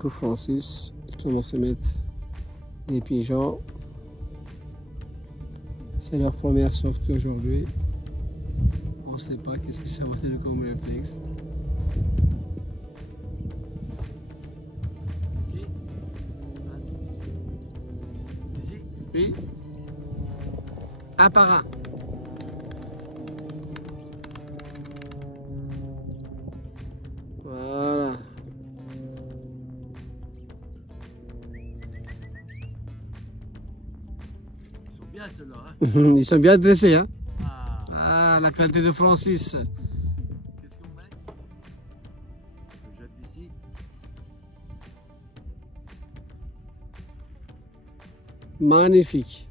pour Francis. Il commence à mettre les pigeons. C'est leur première sortie aujourd'hui. On ne sait pas qu'est-ce que ça va être comme réflexe. Ici. Ici. Oui. Un par un. Voilà. Ils sont bien ceux-là. Hein. Ils sont bien dressés, hein. Ah. Ah, la qualité de Francis. Qu'est-ce qu'on met? Je jette d'ici. Magnifique.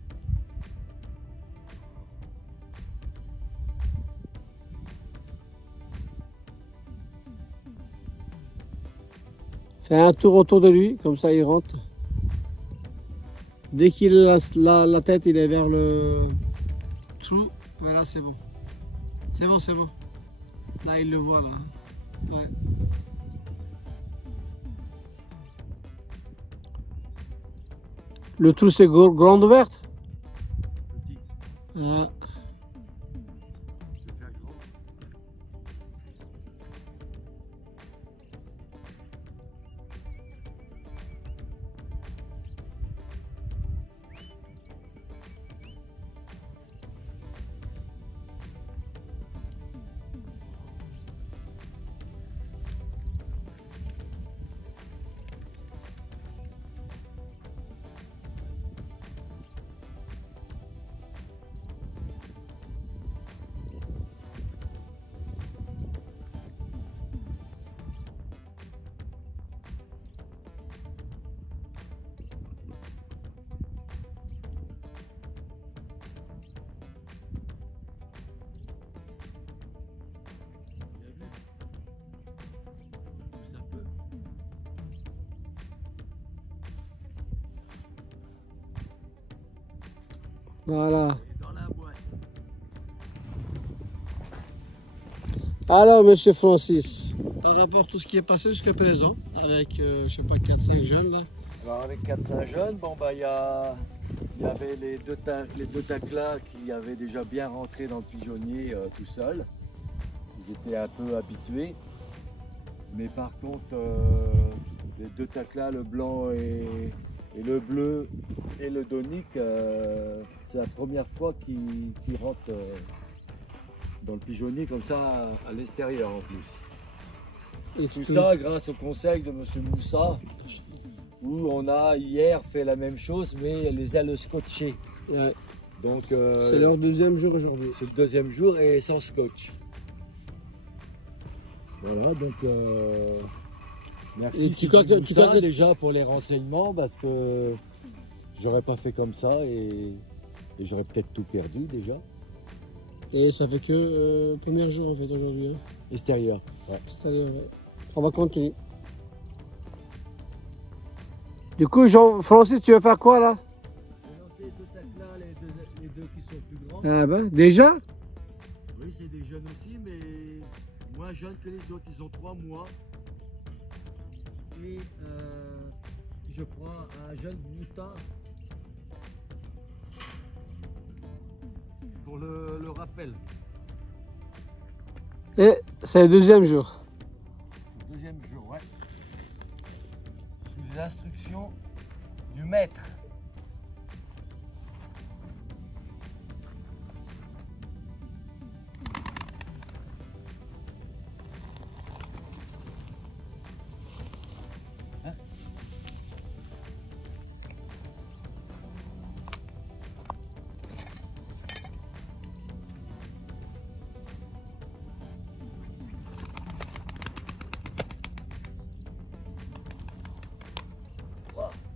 Fais un tour autour de lui, comme ça il rentre. Dès qu'il a la tête, il est vers le trou. Voilà, c'est bon. C'est bon, c'est bon. Là, il le voit, là. Ouais. Le trou, c'est grande ouverte? Petit. Ah. Je vais faire grand. Voilà. Dans la boîte. Alors, monsieur Francis, par rapport à tout ce qui est passé jusqu'à présent, avec, je sais pas, 4-5 jeunes, là. Alors avec 4-5 jeunes, bon bah il y avait les deux taclas qui avaient déjà bien rentré dans le pigeonnier tout seuls. Ils étaient un peu habitués. Mais par contre, les deux taclas, le blanc et le bleu et le donique, c'est la première fois qu'ils rentrent dans le pigeonnier comme ça à l'extérieur en plus. Et Tout ça grâce au conseil de monsieur Moussa, où on a hier fait la même chose mais les ailes scotchées. Ouais. Donc C'est leur deuxième jour aujourd'hui. c'est le deuxième jour et sans scotch. Voilà, donc merci Et tu crois que- Moussa, déjà pour les renseignements parce que j'aurais pas fait comme ça et j'aurais peut-être tout perdu déjà. Et ça fait que premier jour en fait aujourd'hui. Hein. Extérieur. Ouais. C'est-à-dire, on va continuer. Du coup, Jean-Francis, tu vas faire quoi là? J'ai lancé les deux taclas, les deux qui sont plus grands. Ah ben, déjà? Oui, c'est des jeunes aussi, mais moins jeunes que les autres. Ils ont 3 mois. Et je prends un jeune boutin pour le rappel. Et c'est le deuxième jour. C'est le deuxième jour, ouais. Sous les instructions du maître.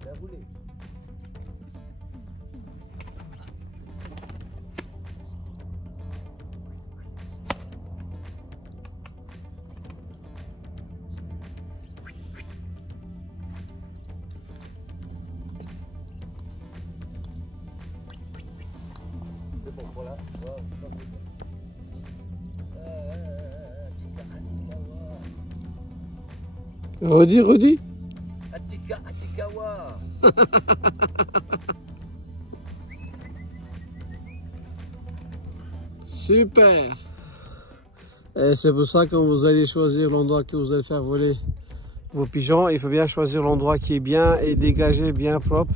Bien roulé. C'est bon, voilà. Redis. Tika Atikawa. Super. Et c'est pour ça que quand vous allez choisir l'endroit que vous allez faire voler vos pigeons, il faut bien choisir l'endroit qui est bien et dégagé, bien propre.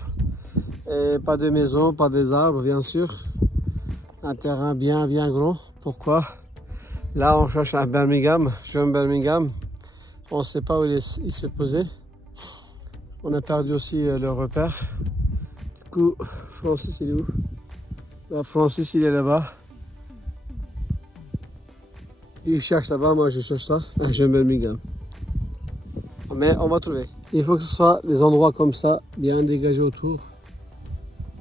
Et pas de maison, pas des arbres bien sûr. Un terrain bien grand. Pourquoi? Là on cherche un Birmingham, jeune Birmingham. On ne sait pas où il s'est posé. On a perdu aussi le repère. Du coup, Francis il est où? Là, Francis il est là-bas. Il cherche là-bas, moi je cherche ça, un jeune Birmingham. Mais on va trouver. Il faut que ce soit des endroits comme ça, bien dégagés autour.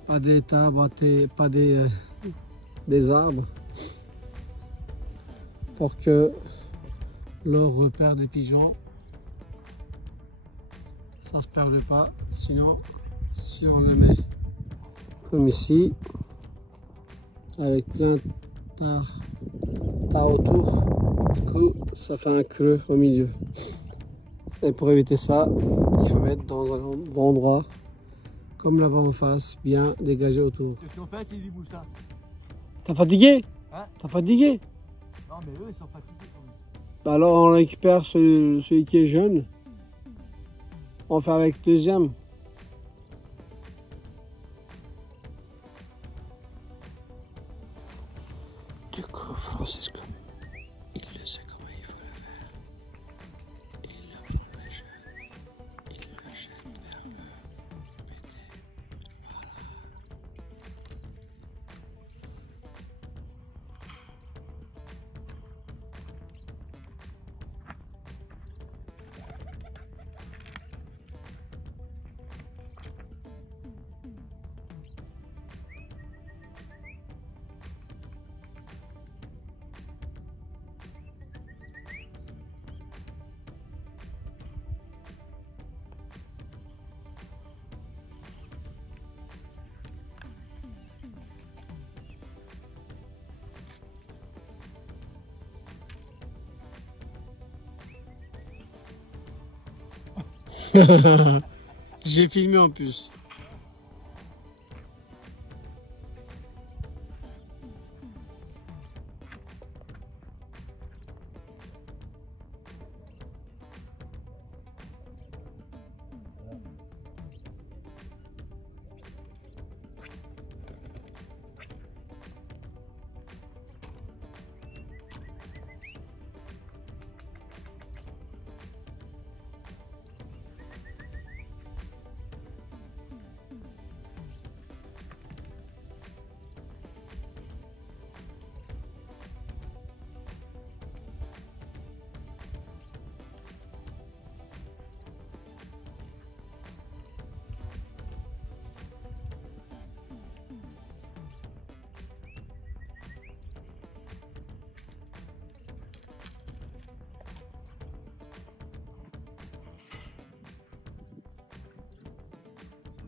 Pas des tables, pas des arbres. Pour que leur repère des pigeons, ça se perde pas. Sinon, si on le met comme ici, avec plein de tas autour, du coup, ça fait un creux au milieu. Et pour éviter ça, il faut mettre dans un bon endroit, comme là-bas en face, bien dégagé autour. Qu'est-ce qu'on fait s'ils y bougent ça? T'as fatigué? Hein? T'as fatigué? Non mais eux ils sont fatigués quand même. Bah alors on récupère celui qui est jeune. On fait avec le deuxième. Du coup, Francisco, il le sait comment il faut le faire. Il le prend les jeunes, il le jette vers le PD. Voilà. J'ai filmé en plus.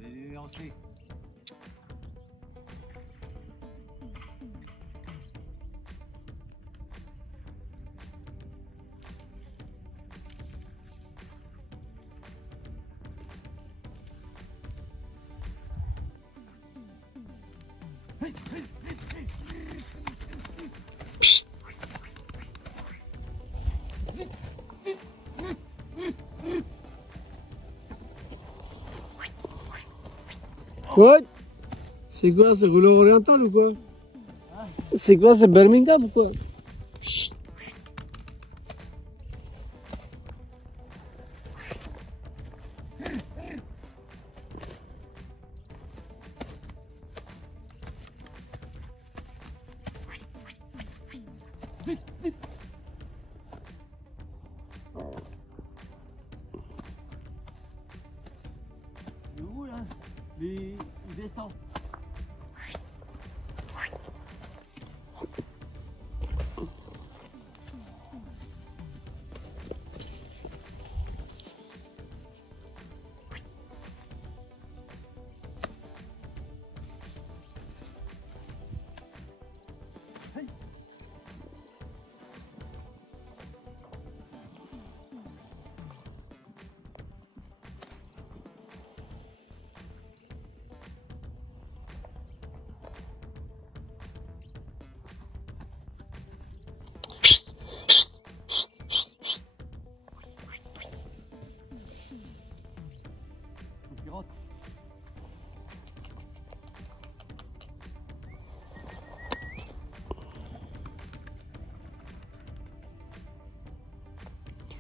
Les lancer. Quoi? C'est quoi? C'est rouleau oriental ou quoi? C'est quoi? C'est Birmingham ou quoi? Chut. Il est où là? Il descend. qui rentre.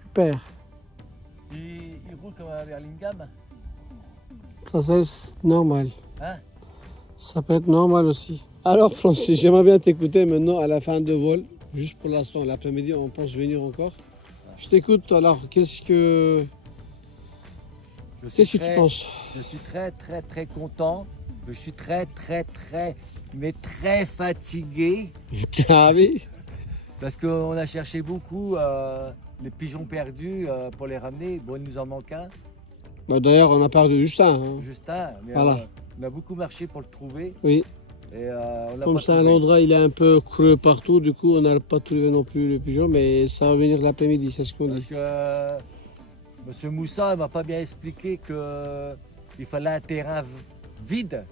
Super. Il roule comme un Berlingham. Ça c'est normal. Hein? Ça peut être normal aussi. Alors Francis, j'aimerais bien t'écouter maintenant à la fin de vol. Juste pour l'instant, l'après-midi, on pense venir encore. Je t'écoute. Alors, qu'est-ce que tu penses? Je suis très content. Je suis très fatigué. Ah oui. Parce qu'on a cherché beaucoup les pigeons perdus pour les ramener. Bon, il nous en manque un. Bah, d'ailleurs, on a perdu Justin. Hein. Justin, mais voilà. On a beaucoup marché pour le trouver. Oui. Et, comme c'est un endroit, il est un peu creux partout, du coup on n'a pas trouvé non plus le pigeon, mais ça va venir l'après-midi, c'est ce qu'on dit. Parce que M. Moussa m'a pas bien expliqué qu'il fallait un terrain vide,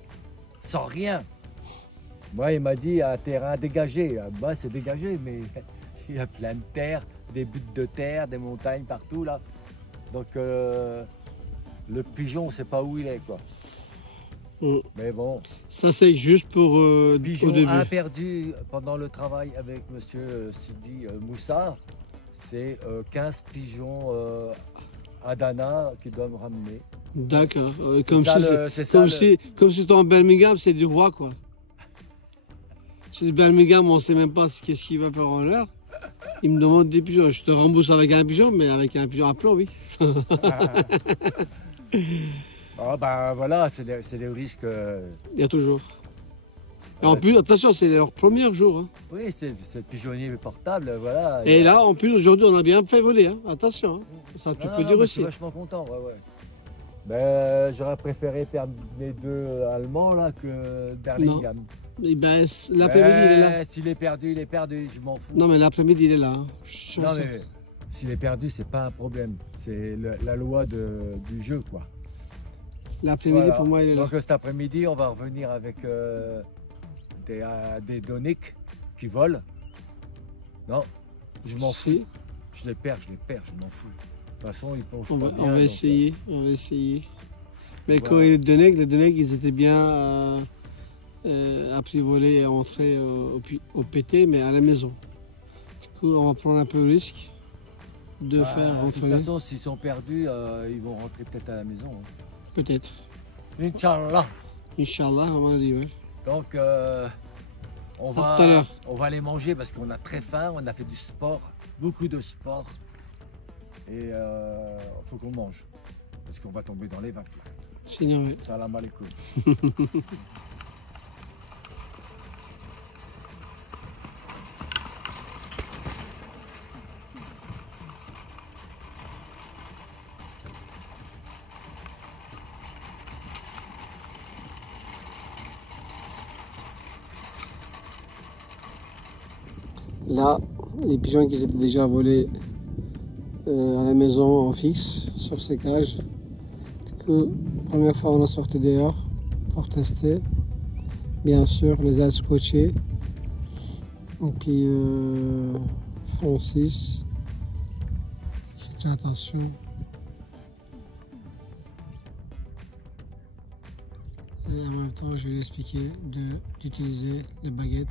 sans rien. Moi, il m'a dit un terrain dégagé. Bah, c'est dégagé, mais il y a plein de terre, des buttes de terre, des montagnes partout là. Donc le pigeon, on ne sait pas où il est, quoi. Mais bon. Ça c'est juste pour pigeon au début. Un perdu pendant le travail avec monsieur Sidi Moussa, c'est 15 pigeons à Dana qui doivent ramener. D'accord. Comme si c'était en Birmingham, c'est du roi quoi. C'est Birmingham, on ne sait même pas qu'est-ce qu'il va faire en l'air. Il me demande des pigeons. Je te rembourse avec un pigeon, mais avec un pigeon à plomb, oui. Ah bah voilà, c'est les risques. Il y a toujours. Et en plus, attention, c'est leur premier jour. Hein. Oui, c'est le pigeonnier portable, voilà. Et là, en plus, aujourd'hui, on a bien fait voler. Hein. Attention, hein. Ça tu peux dire aussi. Je suis vachement content, ouais. Ben, j'aurais préféré perdre les deux Allemands là que Berlingham. Eh ben, l'après-midi, il est là. S'il est perdu, je m'en fous. Non, mais l'après-midi, il est là. Hein. Non, mais s'il est perdu, c'est pas un problème. C'est la loi du jeu, quoi. L'après-midi, voilà. Pour moi, il est là. Donc cet après-midi, on va revenir avec des doniques qui volent. Non, je m'en fous. Je les perds, je m'en fous. De toute façon, ils plongent pas bien. On va essayer. Mais voilà. Quand les doniques, ils étaient bien à voler et entrer au PT, mais à la maison. Du coup, on va prendre un peu le risque de faire rentrer. De toute façon, s'ils sont perdus, ils vont rentrer peut-être à la maison. Hein. Peut-être. Inch'Allah. Inch'Allah, on va dire, ouais. Donc, on va les manger parce qu'on a très faim, on a fait du sport, beaucoup de sport. Et il faut qu'on mange, parce qu'on va tomber dans les vagues. Sinon, ouais. Salam alaikum. Là, les pigeons qui étaient déjà volés à la maison en fixe sur ces cages. Du coup, première fois on a sorti dehors pour tester. Bien sûr, les ailes scotchées. Et puis Francis, faites très attention. Et en même temps, je vais lui expliquer d'utiliser les baguettes.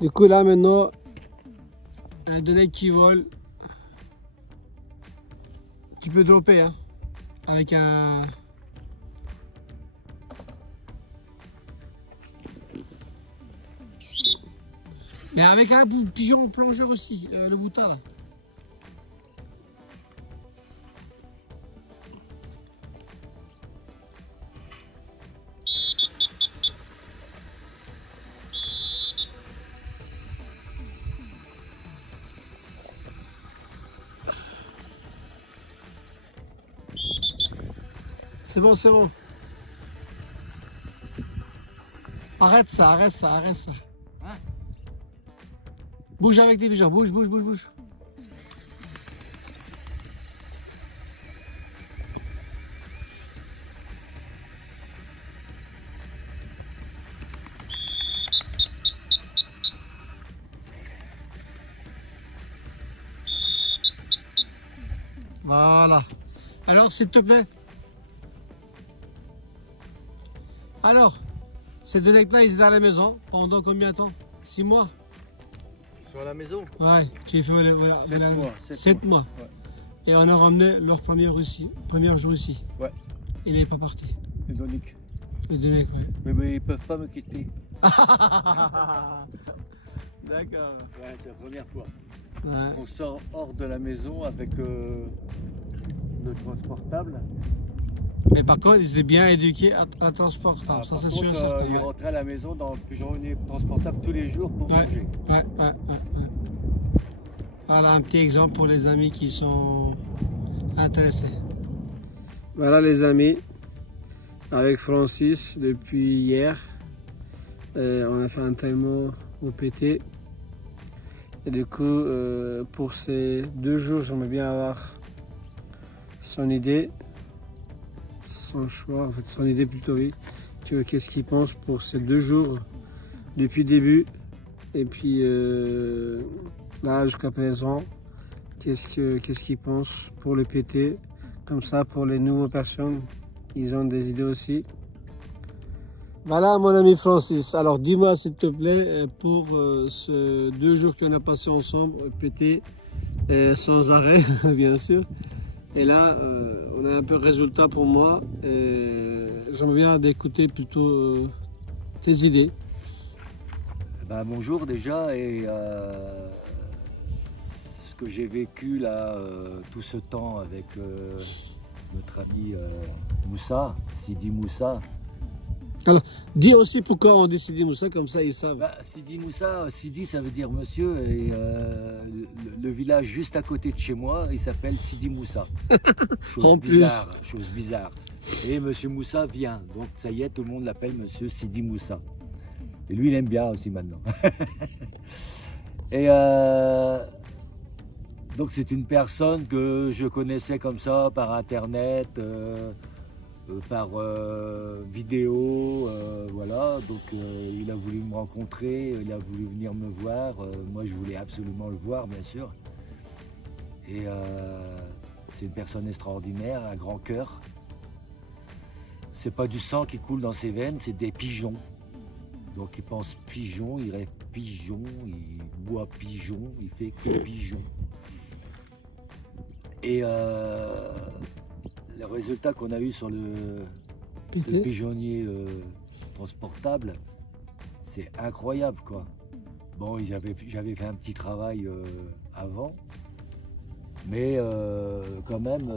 Du coup là maintenant, un donné qui vole, tu peux dropper hein, avec un... Mais avec un pigeon plongeur aussi, le boutard là. C'est bon, c'est bon. Arrête ça, arrête ça, arrête ça. Hein? Bouge avec les pigeons, bouge, bouge, bouge, bouge. Voilà. Alors, s'il te plaît. Alors, ces deux necks-là, ils étaient à la maison pendant combien de temps? 6 mois? Sur la maison? Ouais, tu as fait voilà, 7 mois. Ouais. Et on a ramené leur premier jour ici. Ouais. Il n'est pas parti. Les Doniques. Les deux necks, ouais. Mais ils peuvent pas me quitter. D'accord. Ouais, c'est la première fois. Ouais. On sort hors de la maison avec le transportable. Mais par contre, ils étaient bien éduqués à la transportable, Ah, ça par c'est contre, sûr et certain. ils Ouais. rentraient à la maison dans le pigeonnier transportable tous les jours pour Ouais. manger. Ouais. Voilà un petit exemple pour les amis qui sont intéressés. Voilà les amis, avec Francis depuis hier, on a fait un entraînement au PT. Et du coup, pour ces 2 jours, j'aimerais bien avoir son idée, son choix, en fait son idée plutôt, oui. Qu'est-ce qu'il pense pour ces 2 jours depuis le début. Et puis là, jusqu'à présent, qu'est-ce qu'il pense pour le PT. Comme ça, pour les nouvelles personnes, ils ont des idées aussi. Voilà mon ami Francis, alors dis-moi s'il te plaît, pour ces 2 jours qu'on a passé ensemble, PT, sans arrêt bien sûr, et là on a un peu de résultat pour moi, j'aimerais bien d'écouter plutôt tes idées. Ben, bonjour déjà, et ce que j'ai vécu là, tout ce temps avec notre ami Moussa, Sidi Moussa. Alors, dis aussi pourquoi on dit Sidi Moussa, comme ça ils savent. Bah, Sidi Moussa, Sidi ça veut dire monsieur, et le village juste à côté de chez moi, il s'appelle Sidi Moussa. En Chose bizarre. Et monsieur Moussa vient, donc ça y est, tout le monde l'appelle monsieur Sidi Moussa. Et lui il aime bien aussi maintenant. Et donc c'est une personne que je connaissais comme ça par internet, par vidéo, voilà, donc il a voulu me rencontrer, il a voulu venir me voir, moi je voulais absolument le voir bien sûr, et c'est une personne extraordinaire, un grand cœur, c'est pas du sang qui coule dans ses veines, c'est des pigeons, donc il pense pigeon, il rêve pigeon, il boit pigeon, il fait que pigeon, et le résultat qu'on a eu sur le pigeonnier transportable, c'est incroyable quoi. Bon, j'avais fait un petit travail avant, mais quand même,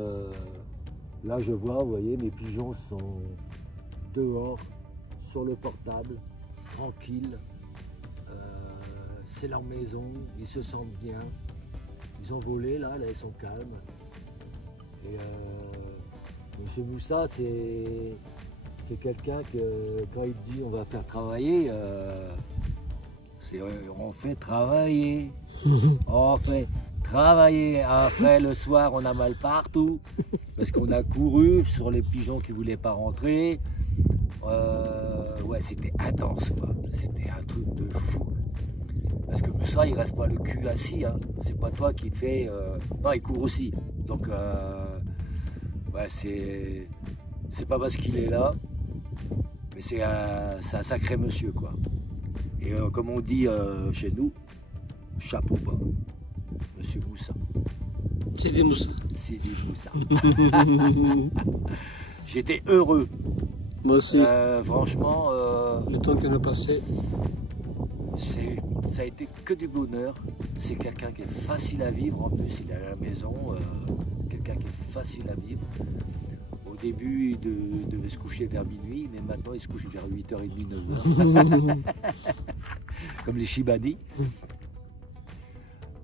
là je vois, vous voyez, mes pigeons sont dehors, sur le portable, tranquilles. C'est leur maison, ils se sentent bien. Ils ont volé là ils sont calmes. Et monsieur Moussa, c'est quelqu'un que quand il dit on va faire travailler, on fait travailler. On fait travailler. Après le soir, on a mal partout parce qu'on a couru sur les pigeons qui ne voulaient pas rentrer. Ouais, c'était intense, quoi. C'était un truc de fou. Parce que Moussa, il reste pas le cul assis. Hein. C'est pas toi qui fais. Non, il court aussi. Donc, ouais, c'est pas parce qu'il est là, mais c'est un sacré monsieur, quoi. Et comme on dit chez nous, chapeau bas, monsieur Moussa. Sidi Moussa. Sidi Moussa. J'étais heureux. Moi aussi. Franchement. Le temps qu'on a passé. Ça a été que du bonheur. C'est quelqu'un qui est facile à vivre. En plus, il est à la maison. C'est quelqu'un qui est facile à vivre. Au début, il devait se coucher vers minuit, mais maintenant, il se couche vers 8h30, 9h. Comme les Chibani.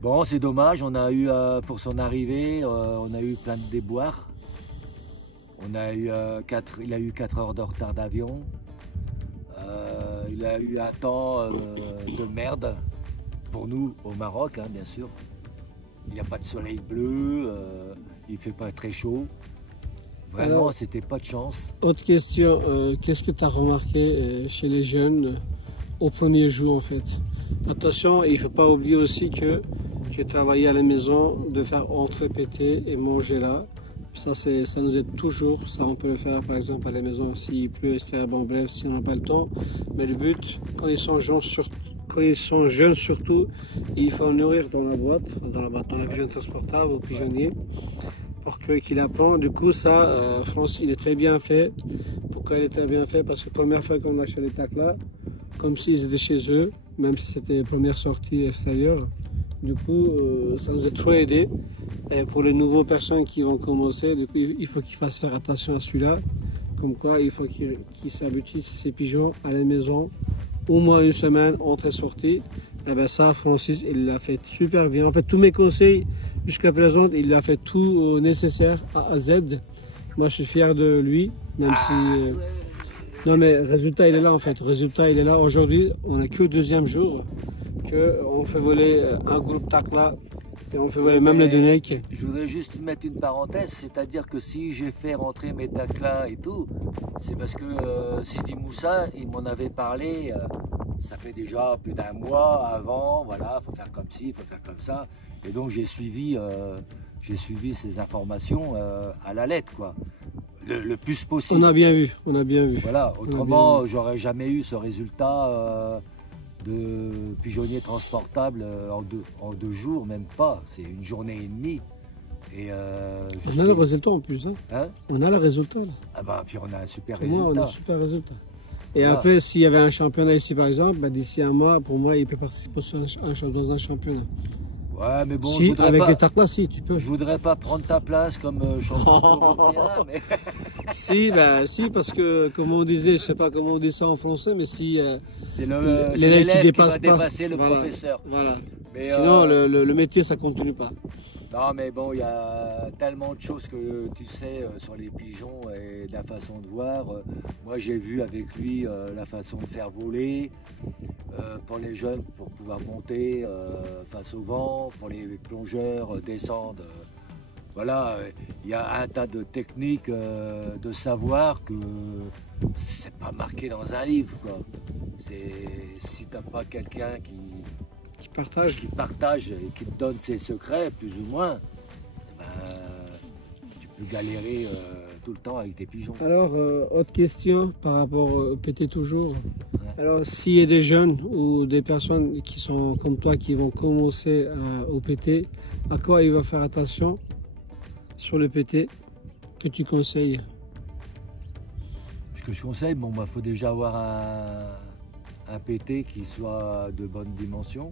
Bon, c'est dommage. On a eu, pour son arrivée, on a eu plein de déboires. il a eu 4 heures de retard d'avion. Il a eu un temps de merde pour nous au Maroc, hein, bien sûr. Il n'y a pas de soleil bleu, il fait pas très chaud. Vraiment, c'était pas de chance. Autre question, qu'est-ce que tu as remarqué chez les jeunes au premier jour en fait? Attention, il ne faut pas oublier aussi que tu travaillé à la maison, de faire entrer, péter et manger là. Ça nous aide toujours, ça on peut le faire par exemple à la maison s'il pleut, etc. Bon bref, si on n'a pas le temps. Mais le but, quand ils sont jeunes surtout, il faut nourrir dans la boîte, dans la pigeonne transportable, au pigeonnier, pour qu'il apprend. Du coup ça, Francis, il est très bien fait. Pourquoi il est très bien fait? Parce que la première fois qu'on a acheté les taclas, comme s'ils étaient chez eux, même si c'était la première sortie extérieure. Du coup, ça nous a trop aidé. Et pour les nouveaux personnes qui vont commencer, du coup, il faut qu'ils fassent faire attention à celui-là. Comme quoi, il faut qu'ils s'habituent ces pigeons à la maison, au moins une semaine, entrée-sortie. Et bien ça, Francis, il l'a fait super bien. En fait, tous mes conseils jusqu'à présent, il a fait tout nécessaire A à Z. Moi, je suis fier de lui, même si... Non mais résultat il est là en fait, résultat il est là. Aujourd'hui on n'a que le deuxième jour qu'on fait voler un groupe tacla et on fait voler même les deux necks. Je voudrais juste mettre une parenthèse, c'est-à-dire que si j'ai fait rentrer mes taclas et tout, c'est parce que Sidi Moussa il m'en avait parlé, ça fait déjà plus d'un mois avant, voilà, faut faire comme ci, faut faire comme ça. Et donc j'ai suivi ces informations à la lettre quoi. Le plus possible. On a bien vu, on a bien vu. Voilà, autrement, j'aurais jamais eu ce résultat de pigeonnier transportable en deux jours, même pas. C'est une journée et demie. Et on a le résultat en plus. Hein, on a le résultat. Là. Ah bah, puis on a un super résultat. Moi, on a un super résultat. Et voilà. Après, s'il y avait un championnat ici, par exemple, bah, d'ici un mois, pour moi, il peut participer dans un championnat. Ouais, mais bon, si, avec les taclas, si, tu peux. Je voudrais pas prendre ta place comme champion européen, mais... si, parce que, comme on disait, je sais pas comment on dit ça en français, mais si c'est l'élève qui va dépasser le professeur. Voilà. Mais sinon, le métier, ça continue pas. Non, mais bon, il y a tellement de choses que tu sais sur les pigeons et de la façon de voir. Moi, j'ai vu avec lui la façon de faire voler pour les jeunes, pour pouvoir monter face au vent, pour les plongeurs descendre. Voilà, il y a un tas de techniques de savoir que c'est pas marqué dans un livre, quoi. Si t'as pas quelqu'un qui partage et qui te donne ses secrets, plus ou moins, ben, tu peux galérer tout le temps avec tes pigeons. Alors, autre question par rapport au PT toujours. Ouais. Alors, s'il y a des jeunes ou des personnes qui sont comme toi qui vont commencer au PT, à quoi il va faire attention sur le PT que tu conseilles? Ce que je conseille, bon, bah, faut déjà avoir un PT qui soit de bonne dimension,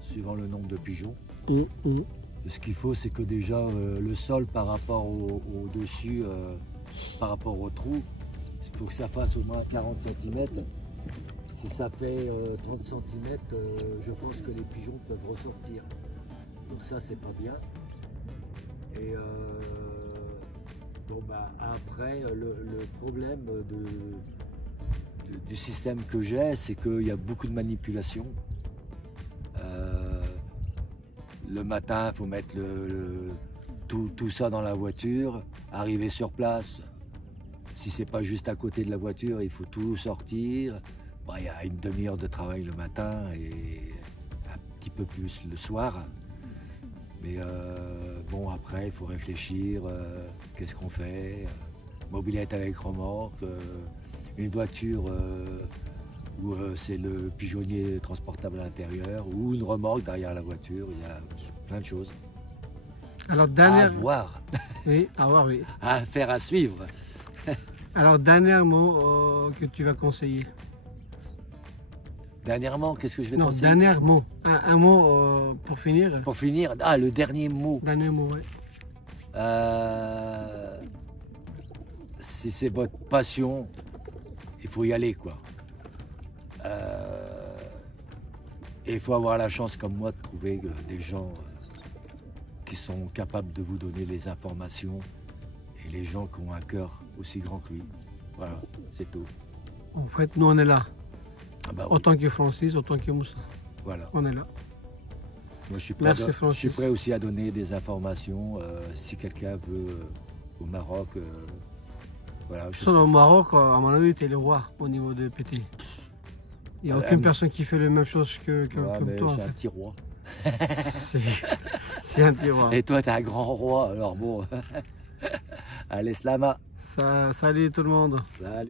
suivant le nombre de pigeons. Ce qu'il faut, c'est que déjà le sol par rapport au dessus, par rapport au trou, il faut que ça fasse au moins 40 cm. Si ça fait 30 cm, je pense que les pigeons peuvent ressortir. Donc ça, c'est pas bien. Et bon, bah, après, le problème du système que j'ai, c'est qu'il y a beaucoup de manipulations. Le matin, il faut mettre tout ça dans la voiture, arriver sur place. Si c'est pas juste à côté de la voiture, il faut tout sortir. Bon, il y a une demi-heure de travail le matin et un petit peu plus le soir. Mais bon, après, il faut réfléchir. Qu'est-ce qu'on fait? Mobilette avec remorque, une voiture où c'est le pigeonnier transportable à l'intérieur, ou une remorque derrière la voiture. Il y a plein de choses. Alors, à voir. Oui, à voir, oui. À faire, à suivre. Alors, dernier mot que tu vas conseiller. Dernièrement, qu'est-ce que je vais conseiller? Non, dernier mot. Un mot pour finir. Pour finir, le dernier mot. Dernier mot, oui. Si c'est votre passion, il faut y aller, quoi. Et il faut avoir la chance, comme moi, de trouver des gens qui sont capables de vous donner les informations et et les gens qui ont un cœur aussi grand que lui. Voilà, c'est tout. En fait, nous on est là. Ah bah oui, Autant que Francis, autant que Moussa. voilà. On est là. Moi, je suis prêt, Merci, je suis Francis. prêt aussi à donner des informations si quelqu'un veut au Maroc. Voilà, je Au Maroc, à mon avis, tu es le roi au niveau de PT. Il n'y a aucune personne qui fait la même chose que comme toi. C'est En un fait. petit roi. C'est un petit roi. Et toi, t'es un grand roi, alors bon. Allez, slama. Salut tout le monde. Salut.